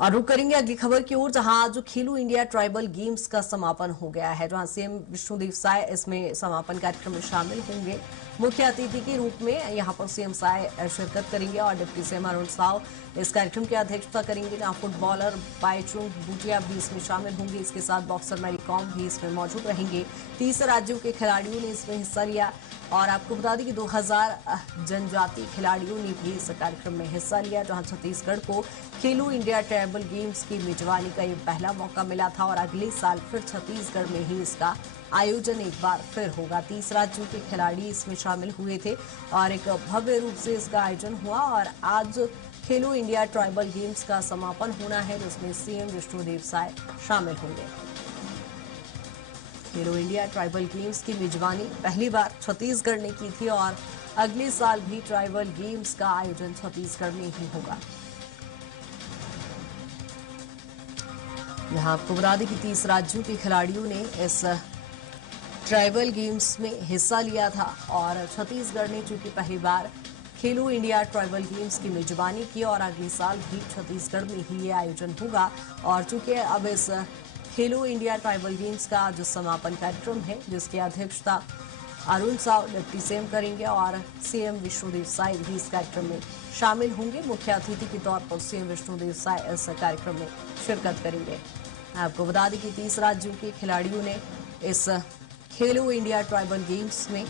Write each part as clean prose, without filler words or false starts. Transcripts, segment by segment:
और रुक करेंगे अगली खबर की ओर, जहां आज खेलो इंडिया ट्राइबल गेम्स का समापन हो गया है, जहां सीएम विष्णुदेव साय इसमें समापन कार्यक्रम में शामिल होंगे। मुख्य अतिथि के रूप में यहां पर सीएम साय शिरकत करेंगे और डिप्टी सीएम अरुण साव इस कार्यक्रम की अध्यक्षता करेंगे, जहां फुटबॉलर बाईचुंग भूटिया भी इसमें शामिल होंगे। इसके साथ बॉक्सर मैरी कॉम भी इसमें मौजूद रहेंगे। 30 राज्यों के खिलाड़ियों ने इसमें हिस्सा लिया और आपको बता दें कि 2000 जनजाति खिलाड़ियों ने भी इस कार्यक्रम में हिस्सा लिया, जहां छत्तीसगढ़ को खेलो इंडिया ट्राइबल गेम्स की मेजबानी का ये पहला मौका मिला था और अगले साल फिर छत्तीसगढ़ में ही इसका आयोजन एक बार फिर होगा। 30 राज्यों के खिलाड़ी इसमें शामिल हुए थे और एक भव्य रूप से इसका आयोजन हुआ और आज खेलो इंडिया ट्राइबल गेम्स का समापन होना है, जिसमें सीएम विष्णुदेव साय शामिल होंगे। खेलो इंडिया ट्राइबल गेम्स की मेजबानी पहली बार छत्तीसगढ़ ने की थी और अगले साल भी ट्राइबल गेम्स का आयोजन छत्तीसगढ़ में ही होगा। यहां आपको बता दें कि 30 राज्यों के खिलाड़ियों ने इस ट्राइबल गेम्स में हिस्सा लिया था और छत्तीसगढ़ ने चूंकि पहली बार खेलो इंडिया ट्राइबल गेम्स की मेजबानी की और अगले साल भी छत्तीसगढ़ में ही ये आयोजन होगा। और चूंकि अब इस खेलो इंडिया ट्राइबल गेम्स का जो समापन कार्यक्रम है, जिसकी अध्यक्षता अरुण साव डिप्टी सीएम करेंगे और सीएम विष्णुदेव साय भी इस कार्यक्रम में शामिल होंगे। मुख्य अतिथि के तौर पर सीएम विष्णुदेव साय इस कार्यक्रम में शिरकत करेंगे। आपको बता दें कि 30 राज्यों के खिलाड़ियों ने इस खेलो इंडिया ट्राइबल गेम्स में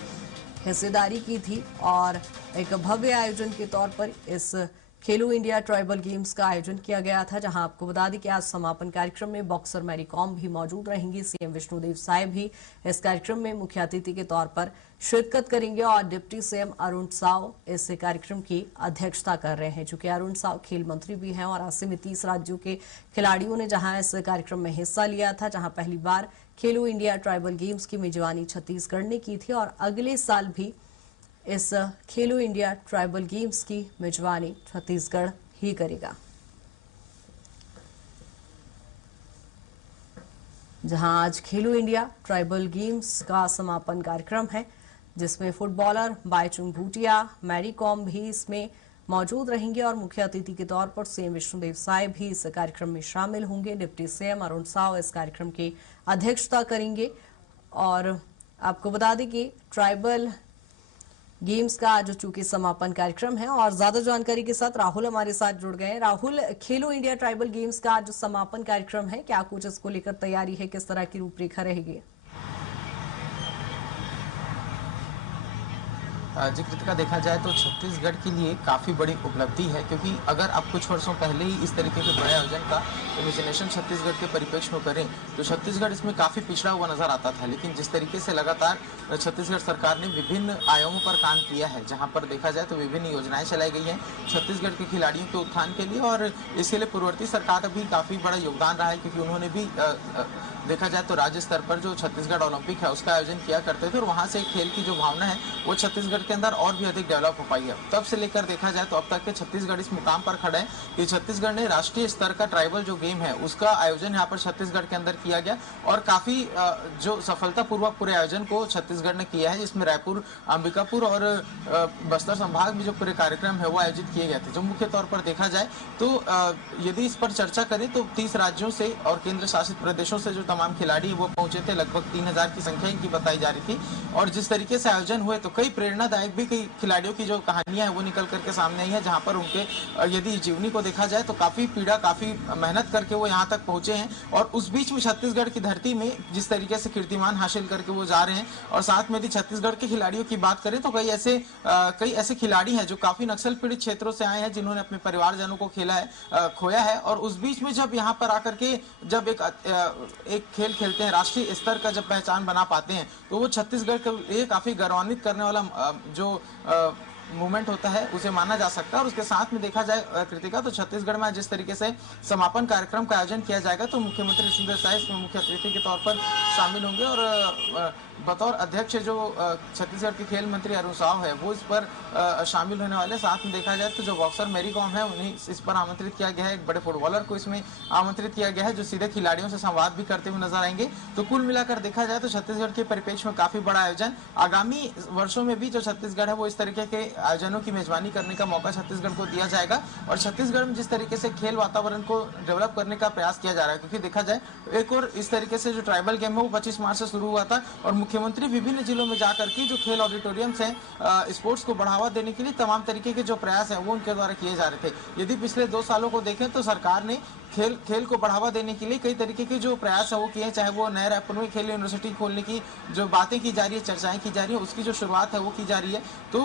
हिस्सेदारी की थी और एक भव्य आयोजन के तौर पर इस खेलो इंडिया ट्राइबल गेम्स का आयोजन किया गया था, जहां आपको बता दें कि आज समापन कार्यक्रम में बॉक्सर मैरी कॉम भी मौजूद रहेंगी। सीएम विष्णुदेव साय भी इस कार्यक्रम में मुख्य अतिथि के तौर पर शिरकत करेंगे और डिप्टी सीएम अरुण साव इस कार्यक्रम की अध्यक्षता कर रहे हैं। चूंकि अरुण साव खेल मंत्री भी हैं और ऐसे में 30 राज्यों के खिलाड़ियों ने जहां इस कार्यक्रम में हिस्सा लिया था, जहां पहली बार खेलो इंडिया ट्राइबल गेम्स की मेजबानी छत्तीसगढ़ ने की थी और अगले साल भी इस खेलो इंडिया ट्राइबल गेम्स की मेजबानी छत्तीसगढ़ ही करेगा। जहां आज खेलो इंडिया ट्राइबल गेम्स का समापन कार्यक्रम है, जिसमें फुटबॉलर बाईचुंग भूटिया, मैरी कॉम भी इसमें मौजूद रहेंगे और मुख्य अतिथि के तौर पर सीएम विष्णुदेव साय भी इस कार्यक्रम में शामिल होंगे। डिप्टी सीएम अरुण साव इस कार्यक्रम की अध्यक्षता करेंगे और आपको बता दें कि ट्राइबल गेम्स का आज चूंकि समापन कार्यक्रम है और ज्यादा जानकारी के साथ राहुल हमारे साथ जुड़ गए हैं। राहुल, खेलो इंडिया ट्राइबल गेम्स का आज समापन कार्यक्रम है, क्या कुछ इसको लेकर तैयारी है, किस तरह की रूपरेखा रहेगी? जी कृतिका, देखा जाए तो छत्तीसगढ़ के लिए काफ़ी बड़ी उपलब्धि है, क्योंकि अगर आप कुछ वर्षों पहले ही इस तरीके के बड़े आयोजन का इमेजिनेशन छत्तीसगढ़ के परिप्रेक्ष्य में करें तो छत्तीसगढ़ इसमें काफ़ी पिछड़ा हुआ नजर आता था। लेकिन जिस तरीके से लगातार छत्तीसगढ़ सरकार ने विभिन्न आयामों पर काम किया है, जहाँ पर देखा जाए तो विभिन्न योजनाएं चलाई गई हैं छत्तीसगढ़ के खिलाड़ियों के उत्थान के लिए, और इसके लिए पूर्ववर्ती सरकार का भी काफ़ी बड़ा योगदान रहा है, क्योंकि उन्होंने भी देखा जाए तो राज्य स्तर पर जो छत्तीसगढ़ ओलंपिक है उसका आयोजन किया करते थे और वहाँ से खेल की जो भावना है वो छत्तीसगढ़ के अंदर और भी अधिक डेवलप हो पाई है। तब से लेकर देखा जाए तो अब तक के छत्तीसगढ़ इस मुकाम पर खड़ा है कि छत्तीसगढ़ ने राष्ट्रीय स्तर का ट्राइबल जो गेम है उसका आयोजन यहाँ पर छत्तीसगढ़ के अंदर किया गया और काफी जो सफलतापूर्वक पूरे आयोजन को छत्तीसगढ़ ने किया है, जिसमें रायपुर, अंबिकापुर और बस्तर संभाग में जो पूरे कार्यक्रम है वो आयोजित किए गए थे। जो मुख्य तौर पर देखा जाए तो यदि इस पर चर्चा करें तो 30 राज्यों से और केंद्र शासित प्रदेशों से जो तमाम खिलाड़ी वो पहुंचे थे, लगभग 3000 की संख्या इनकी बताई जा रही थी। और जिस तरीके से आयोजन हुए तो कई प्रेरणादायक भी कई खिलाड़ियों की जो कहानियां हैं वो निकल करके सामने आई है, जहां पर उनके यदि जीवनी को देखा जाए तो काफी पीड़ा, काफी मेहनत करके वो यहाँ तक पहुंचे हैं और उस बीच में छत्तीसगढ़ की धरती में जिस तरीके से कीर्तिमान हासिल करके वो जा रहे हैं। और साथ में यदि छत्तीसगढ़ के खिलाड़ियों की बात करें तो कई ऐसे खिलाड़ी हैं जो काफी नक्सल पीड़ित क्षेत्रों से आए हैं, जिन्होंने अपने परिवारजनों को खोया है और उस बीच में जब यहाँ पर आकर के जब एक खेल खेलते हैं, राष्ट्रीय स्तर का जब पहचान बना पाते हैं तो वो छत्तीसगढ़ के लिए काफी गौरवान्वित करने वाला जो मूवमेंट होता है उसे माना जा सकता है। और उसके साथ में देखा जाए कृतिका तो छत्तीसगढ़ में जिस तरीके से समापन कार्यक्रम का आयोजन किया जाएगा तो मुख्यमंत्री विष्णुदेव साय इसमें मुख्य अतिथि के तौर पर शामिल होंगे और बतौर अध्यक्ष जो छत्तीसगढ़ के खेल मंत्री अरुण साव है वो इस पर शामिल होने वाले। साथ में देखा जाए तो जो बॉक्सर मैरी कॉम है उन्हें इस पर आमंत्रित किया गया है, एक बड़े फुटबॉलर को इसमें आमंत्रित किया गया है जो सीधे खिलाड़ियों से संवाद भी करते हुए नजर आएंगे। तो कुल मिलाकर देखा जाए तो छत्तीसगढ़ के परिप्रेक्ष्य में काफी बड़ा आयोजन, आगामी वर्षों में भी जो छत्तीसगढ़ है वो इस तरीके के आयोजनों की मेजबानी करने का मौका छत्तीसगढ़ को दिया जाएगा। और छत्तीसगढ़ में जिस तरीके से खेल वातावरण को डेवलप करने का प्रयास किया जा रहा है, क्योंकि देखा जाए एक और इस तरीके से जो ट्राइबल गेम है वो 25 मार्च से शुरू हुआ था और मुख्यमंत्री विभिन्न जिलों में जाकर के जो खेल ऑडिटोरियम्स हैं, स्पोर्ट्स को बढ़ावा देने के लिए तमाम तरीके के जो प्रयास हैं वो उनके द्वारा किए जा रहे थे। यदि पिछले 2 सालों को देखें तो सरकार ने खेल को बढ़ावा देने के लिए कई तरीके के जो प्रयास है वो किए, चाहे वो नए रायपुर में खेल यूनिवर्सिटी खोलने की जो बातें की जा रही है, चर्चाएं की जा रही है, उसकी जो शुरुआत है वो की जा रही है। तो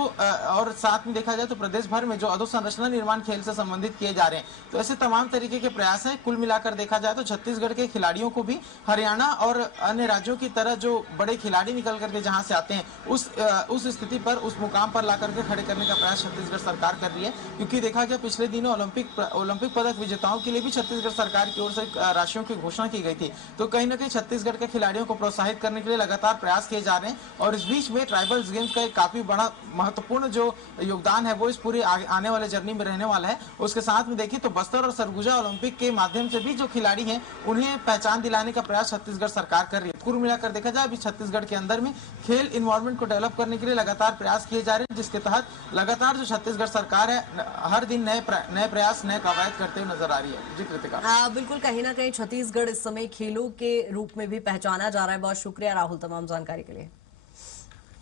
और साथ में देखा जाए तो प्रदेश भर में जो अधोसंरचना निर्माण खेल से संबंधित किए जा रहे हैं, तो ऐसे तमाम तरीके के प्रयास हैं। कुल मिलाकर देखा जाए तो छत्तीसगढ़ के खिलाड़ियों को भी हरियाणा और अन्य राज्यों की तरह जो बड़े खिलाड़ी निकल करके जहां से आते हैं उस स्थिति पर, उस मुकाम पर ला करके खड़े करने का प्रयास छत्तीसगढ़ सरकार कर रही है। क्योंकि देखा गया पिछले दिनों ओलंपिक पदक विजेताओं के लिए भी छत्तीसगढ़ सरकार की ओर से राशियों की घोषणा की गई थी। तो कहीं ना कहीं छत्तीसगढ़ के खिलाड़ियों को प्रोत्साहित करने के लिए लगातार प्रयास किए जा रहे हैं और इस बीच में ट्राइबल्स गेम्स का एक काफी बड़ा महत्वपूर्ण जो योगदान है वो इस पूरी आने वाले जर्नी में रहने वाला है। उसके साथ में देखिए तो बस्तर और सरगुजा ओलंपिक के माध्यम से भी जो खिलाड़ी हैं उन्हें पहचान दिलाने का प्रयास छत्तीसगढ़ सरकार कर रही है। कुल मिलाकर देखा जाए अभी छत्तीसगढ़ के अंदर में खेल इन्वायरमेंट को डेवलप करने के लिए लगातार प्रयास किए जा रहे हैं, जिसके तहत लगातार जो छत्तीसगढ़ सरकार है हर दिन नए प्रयास, नए कवायद करते हुए नजर आ रही है। जी कृतिका। बिल्कुल, कहीं ना कहीं छत्तीसगढ़ इस समय खेलों के रूप में भी पहचाना जा रहा है। बहुत शुक्रिया राहुल तमाम जानकारी के लिए।